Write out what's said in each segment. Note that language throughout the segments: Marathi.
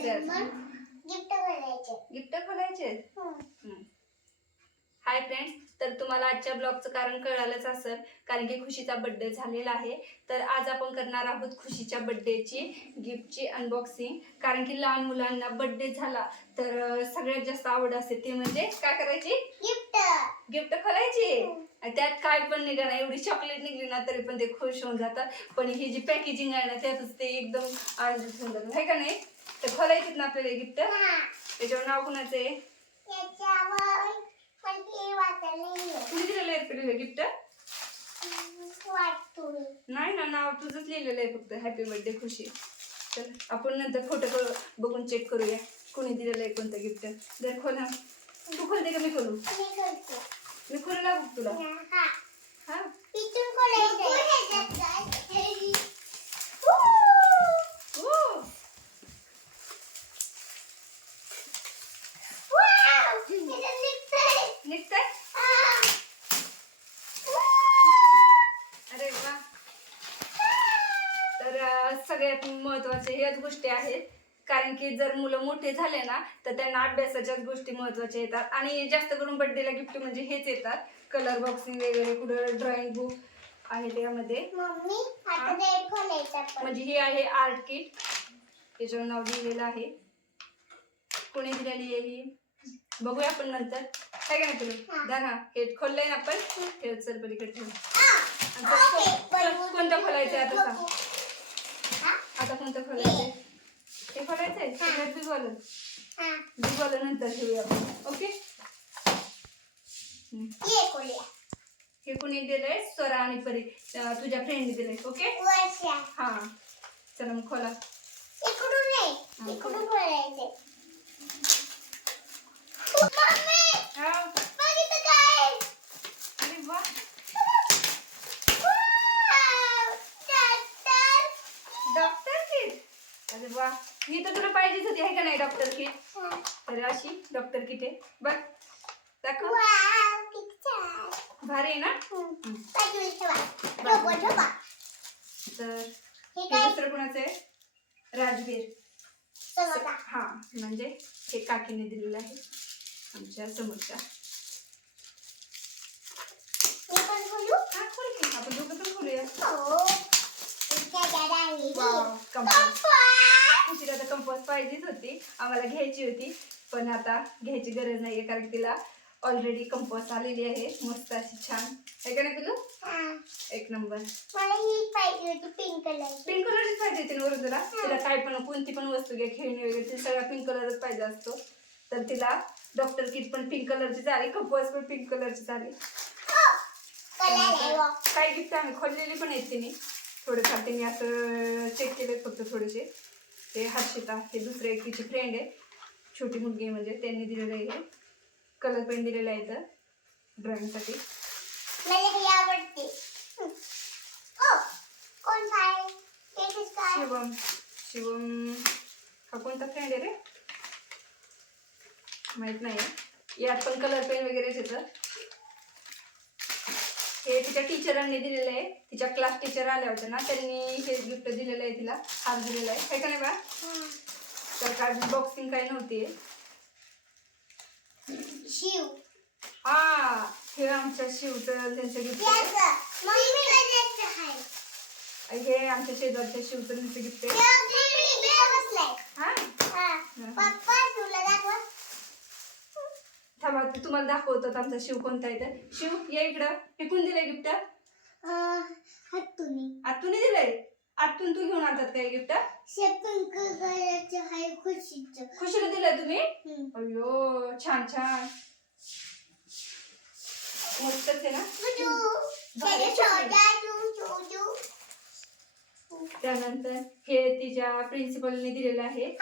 खोलायचं गिफ्ट करायचे. गिफ्ट खोलायचे. हाय फ्रेंड्स तर तुम्हाला आजच्या ब्लॉगचं कारण कळालंच असेल कारण की खुशीचा बड्डे झालेला आहे. तर आज आपण करणार आहोत खुशीच्या बड्डेची गिफ्टची अनबॉक्सिंग कारण की लहान मुलांना बड्डे झाला तर सगळ्यात जास्त आवड असते ते म्हणजे काय करायची? गिफ्ट. गिफ्ट खोलायची आणि त्यात काय पण निघाला एवढी चॉकलेट निघली ना तरी पण ते खुश होऊन जातात पण ही जी पॅकेजिंग आहे ना त्यातच ते एकदम आनंदित होऊन जातात है का नाही? तर खोलायचीत ना आपल्याला गिफ्ट हा. त्याच्यावर नाव कुणाचं आहे? ते कुणी दिलेलं आहे गिफ्ट वाटतो नाही ना नाव तुझंच लिहिलेलं आहे फक्त. Happy birthday Khushi. चल आपण नंतर फोटो बघून चेक करूया. कोणी दिलेलं आहे कोणतं गिफ्ट जर खोला तू खोलते का मी खोलू? मी खोलू लागू तुला? हा हा इथून खोलायचं ओ निघतंय? अरे वा. तर सगळ्यात महत्त्वाचे ह्याच गोष्टी आहेत. कारण की जर मुलं मोठे झाले ना तर त्यांना अभ्यासाच्याच गोष्टी महत्त्वाच्या येतात. आणि जास्त करून बर्थडेला गिफ्ट म्हणजे हेच येतात. कलर बॉक्सिंग वगैरे कुठं ड्रॉइंग बुक आहे त्यामध्ये. म्हणजे ही आहे आर्ट किट त्याच्यावर नाव लिहिलेलं आहे. कोणी दिलेली आहे ही? बघूया आपण नंतर. काय काय हा. तुला? दादा हे. खोललंय आपण. ठेव चल पलीकडे ठेव. कोणतं खोलायचं आता. हा? आता कोणतं खोलायचंय? हे खोलायचंय. सगळ्यात बिगवालं. बिगवालं नंतर ठेवूया आपण. ओके. हे कुणी दिलंय? स्वरा आणि परी तुझ्या फ्रेंडने दिलंय. ओके. हा. चला मग खोला. इकडून. इकडून खोलायचे मम्मी हा. बघ इथं काय अरे वा वाव! डॉक्टर. डॉक्टर किट अरे वा ही तर तुला पाहिजेच होती आहे का नाही डॉक्टर किट. तर अशी डॉक्टर किट आहे बघ दाखव. भारी आहे ना. तर दुसरं कुणाचं आहे राजवीर. हा म्हणजे हे काकीने दिलेलं आहे आमच्या समोरच्या? हा आपण दोघं पण खोलूया हो. कंपास. खुशीला तर कंपास पाहिजेच होती. आम्हाला घ्यायची होती पण आता घ्यायची गरज नाहीये कारण तिला ऑलरेडी कंपास आलेली आहे. मस्त अशी छान. आहे का नाही पिलू हा. एक नंबर. मला ही पाहिजे होती पिंक कलरचीच पाहिजे होती ना बरोबर तुला? तिला काय पण कोणती पण वस्तू घ्या खेळणी वगैरे सगळा पिंक कलरच पाहिजे असतो. तर तिला डॉक्टर किट पण पिंक कलरची झाली कंपास पण पिंक कलरची झाली. काही गिफ्ट आम्ही खोललेली पण आहेत तिने. थोडेफार तिने असं चेक केले फक्त थोडेसे. ते हर्षिता हे दुसरे एक तिची फ्रेंड आहे. छोटी मुलगी आहे म्हणजे त्यांनी दिलेलं आहे. हे कलर पेन दिलेलं आहे इथं ड्रॉइंगसाठी ही काय शिवम शिवम. हा कोणता फ्रेंड आहे रे? माहीत नाही यात पण कलर पेन वगैरेच येतं. हे तिच्या टीचरांनी दिलेलं आहे. तिच्या क्लास टीचर आल्या होत्या ना त्यांनी हे गिफ्ट दिलेलं आहे तिला. हार दिलेला आहे. काय का नाही बा. तर काय बॉक्सिंग काही नव्हती. शिव. हा हे आमच्या शिवचं त्यांचं गिफ्ट हे आमच्या शेजारच्या शिवचं त्यांचं गिफ्ट आहे. हा हा पप्पा तुला दाखव थांबा तुम्हाला दाखवतात आमचा शिव कोणता आहे तर शिव या इकडं. हे कोण दिलंय गिफ्ट हातुनी. आतून दिलंय? आतून तू घेऊन आणतात काय गिफ्ट खुशीला दिलंय तुम्ही. अयो छान छान. मस्तच आहे ना? त्यानंतर हे तिच्या प्रिन्सिपलने दिलेलं आहे.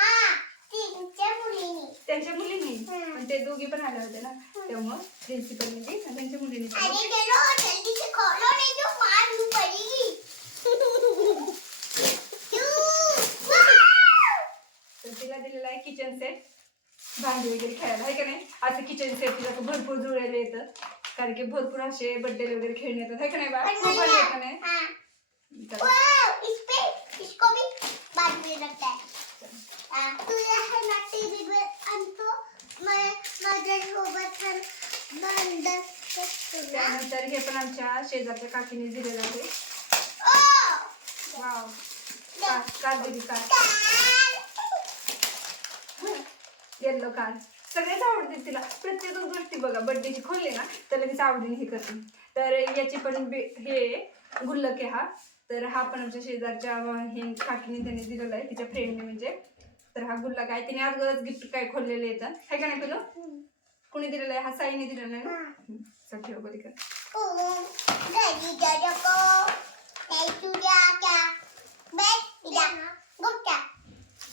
त्यांच्या मुलींनी. पण ते दोघी पण आल्या होत्या ना? त्यामुळं दिली आणि त्यांच्या मुलींनी नहीं तिला दिलेला आहे किचन सेट भांडी वगैरे खेळायला आहे का नाही? असं किचन सेट तिला भरपूर जुळायला येतं. कारण की भरपूर असे बर्थडे वगैरे खेळणे येतात आहे का नाही बा खूप आले तुला हा ना टीव्ही वर त्यानंतर हे पण आमच्या शेजारच्या काकीने दिलेलं आहे. वाव. का- काल दिली काल येल्लो काल सगळेच आवडते तिला. प्रत्येकच गोष्टी बघा. बड्डेची खोलली ना तर लगेच आवडीने हे करते. तर याची पण बे- हे गुल्लक आहे हा. तर हा पण आमच्या शेजारच्या हे काकीने त्याने दिलेला आहे. तिच्या फ्रेंडने म्हणजे. तर हा गुल्लक आहे तिने अगोदरच गिफ्ट काय खोललेले येतं आहे का नाही पिलो कोणी दिलेलं आहे हा साईने दिलेला आहे ना. चल ठेव कधी कर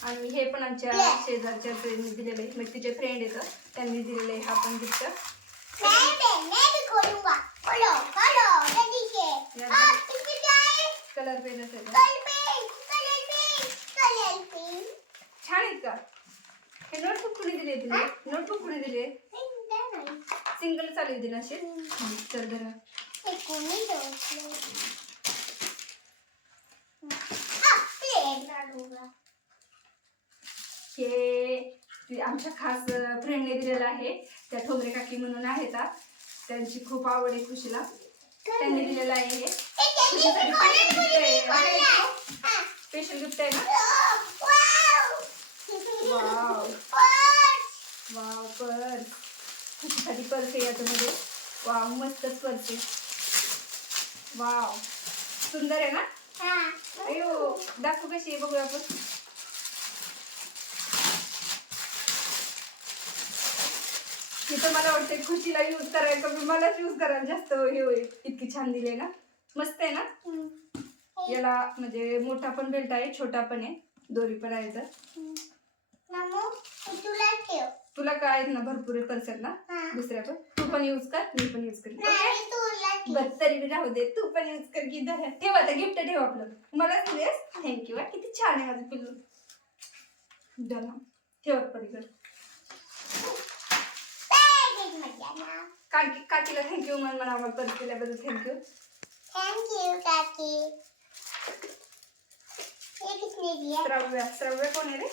आणि हे पण आमच्या. शेजारच्या फ्रेंडने दिलेलं आहे. म्हणजे तिचे फ्रेंड येतं त्यांनी दिलेलं आहे हा पण गिफ्ट कलर पेन असेल छान आहेत का हे नोटबुक कुणी दिली तुला हा? नोटबुक कुणी दिली चालू दिली असे? तर जरा. हे आमच्या खास फ्रेंडने दिलेलं आहे. त्या ठोंबरे काकी म्हणून आहेत. त्यांची खूप आवड आहे खुशीला. त्यांनी दिलेलं आहे हे. स्पेशल गिफ्ट आहे. ना? वाव वाव पर्स खुशीसाठी पर्स आहे याच्यामध्ये. वाव मस्तच पर्स वाव. सुंदर आहे ना? अयो दाखवू कशी आहे बघूया आपण. हे तर मला वाटतं खुशीला यूज करायला कमी मलाच यूज करायला जास्त हे होईल. इतकी छान दिली ना? मस्त आहे ना? याला म्हणजे मोठा पण बेल्ट आहे छोटा पण आहे. दोरी पण आहे तर. तुला काय आहेत ना भरपूर पर्स आहेत ना? हा. दुसऱ्या पण. तू पण यूज कर मी पण यूज ठेव बर तरी बी राहू दे. तू पण यूज कर की धर. ठेव आता गिफ्ट ठेव आपलं. मला दिलेस थँक्यू किती छान आहे माझं पिल्लू. धर हा. ठेव पलीकडे. काकी काकीला थँक्यू म्हण म्हणा आम्हाला पर्स दिल्याबद्दल थँक्यू you, काकी. श्राव्य श्राव्य कोण आहे रे?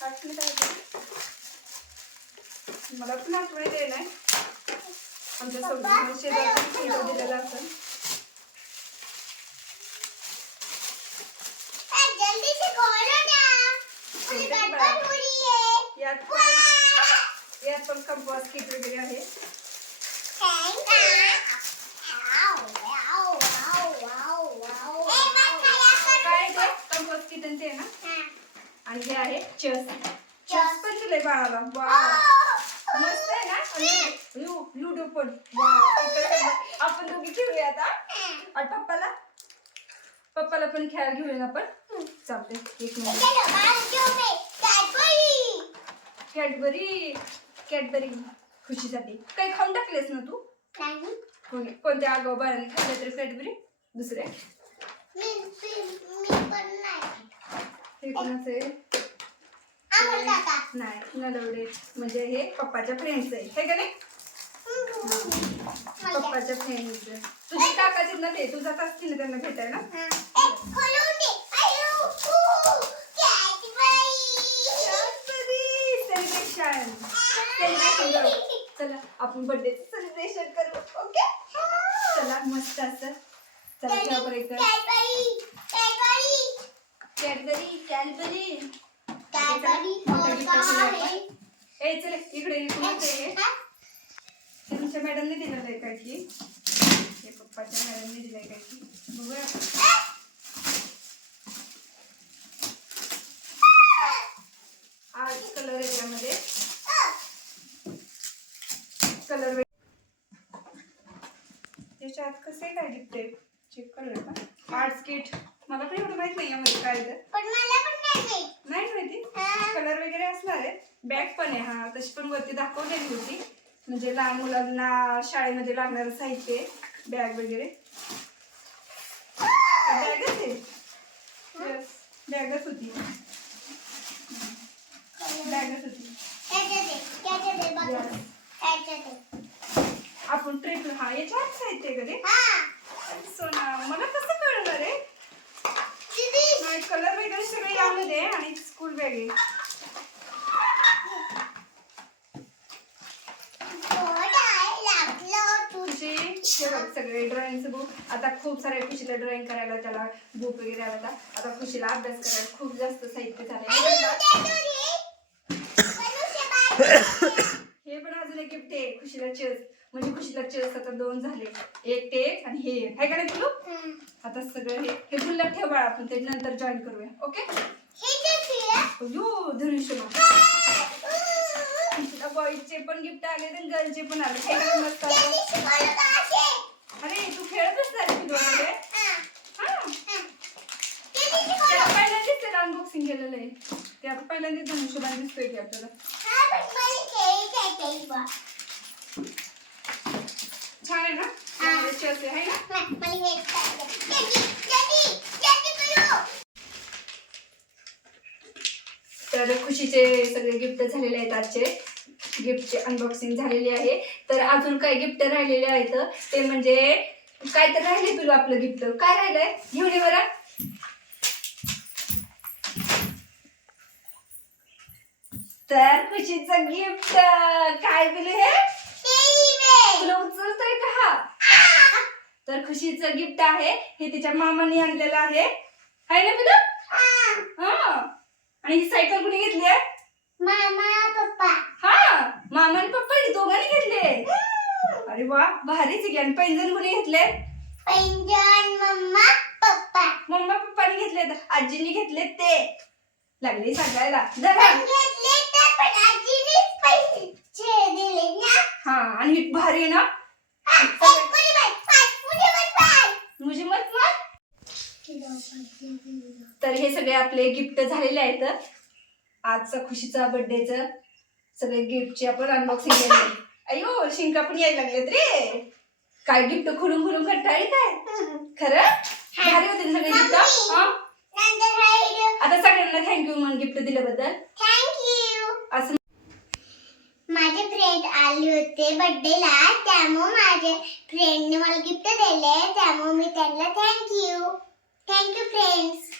काय होतं? मला पण आठवणी दे नाही आमच्यासोबत व्हिडिओ दिलेला असेल. यात पण! यात पण कंपॉस किट वगैरे आहे. काय कंपॉस ते आहे ना. आणि हे आहे चेस. चेस पण दिलंय बाळाला Oh. वाव मस्त आहे ना आणि लू लुडो पण वाव इकडे आपण दोघी खेळूया आता आणि पप्पाला पप्पाला पण खेळायला घेऊया आपण चालते एक मिनिट। चलो, बाजू में Cadbury. कॅडबरी। कॅडबरी खुशीसाठी काही खाऊन टाकलेस ना तू? नाही. कोणी कोणत्या आगाऊ बाळाने खाल्लं तरी कॅडबरी? दुसरे? मी मी- मी पण नाही. हे कोणाचं? आहे आपण काका. नाही नलवडे म्हणजे हे पप्पाच्या फ्रेंडचं आहे हे का नाही? मला. पप्पाच्या फ्रेंडचं तुझी काकाची ना ते तू जात असतील ना त्यांना भेटायला? हाँ. सेलिब्रेशन सेलिब्रेशन करू. चला आपण बर्थडेचं सेलिब्रेशन करू ओके? चला मस्त असं. चला ठेवा बरं एक Cadbury. Cadbury. Cadbury Cadbury. है. ए चले इकडे तुमच्या मॅडमने दिलेलं आहे काय की हे पप्पाच्या मॅडमने दिलंय काय की बघूया. हा कलर आहे यामध्ये कलर त्याच्या आत कसं आहे काय आहे चेक करूया का आर्ट्स किट मला पण एवढं माहीत नाही यामध्ये काय आहे ते. पण मला पण नाही माहीत. नाही माहिती. कलर वगैरे असणार आहे. बॅग पण आहे हा. तशी पण वरती दाखवलेली होती. म्हणजे लहान मुलांना शाळेमध्ये लागणारं साहित्य बॅग वगैरे. बॅगच आहे बॅगच होती. बॅगच होती. आपण ट्रिप हा याच्यात साहित्य आहे का ते हा. सोना मला कसं कळणार आहे कलर वगैरे सगळे यामध्ये आणि स्कूल बॅग आहे हे बघ सगळे ड्रॉइंगचं बुक आता खूप सारे खुशीला ड्रॉइंग करायला त्याला बुक वगैरे आला होता. आता खुशीला अभ्यास करायला खूप जास्त साहित्य झाले हे पण अजून एक गिफ्ट आहे खुशीला चेस म्हणजे खुशीला चेस आता दोन झाले. एक ते एक आणि हे एक. आहे का नाही तुला? आता सगळं हे हे गुल्लक ठेव बाळा आपण ते नंतर जॉईन करूया. ओके यो धनुष्यमा बॉईजचे पण गिफ्ट आले आणि गर्लचे पण आले हे मस्त असं. अरे तू खेळत असणार की दोघांकडे हा त्याला पहिल्यांदाच त्याला अनबॉक्सिंग केलेलं आहे धनुष्यबाण दिसतोय की आपल्याला. छान आहे ना. चेस आहे ना? तर खुशीचे सगळे गिफ्ट झालेले आहेत आजचे. गिफ्टचे अनबॉक्सिंग झालेली आहे. तर अजून काय गिफ्ट राहिलेले आहेत? ते म्हणजे काय तर राहिले तुला आपलं गिफ्ट काय राहिलंय? घेऊन ये बरं. तर खुशीचं गिफ्ट काय दिलं हे? तुला उचलतोय का हा? तर खुशीचं गिफ्ट आहे. हे तिच्या मामाने आणलेलं आहे. आहे ना तुला हा. आणि ही सायकल कुणी घेतली आहे? मामा पप्पा. हा. मामा आणि पप्पा हे दोघांनी घेतले अरे वा भारीच की. आणि पैंजण कुणी घेतले पैंजण मम्मा पप्पा. मम्मा पप्पाने घेतले आजीने घेतले ते. लागले सांगायला हा आणि भारी आहे ना. मुझे मत मार. तर हे सगळे आपले गिफ्ट झालेले आहेत. आजचा खुशीचा बर्थडेच सगळे गिफ्टची आपण अनबॉक्सिंग केली अयो शिंका पण यायला लागलेत रे. काय गिफ्ट खुलून खुलून कंटाळी काय खरं? भारी होते सगळे गिफ्ट आता सगळ्यांना थँक्यू म्हणून गिफ्ट दिल्याबद्दल. असं माझे फ्रेंड आले होते बर्थडेला त्यामुळे माझे फ्रेंडने मला गिफ्ट दिले त्यामुळे मी त्यांना थँक्यू थँक्यू फ्रेंड्स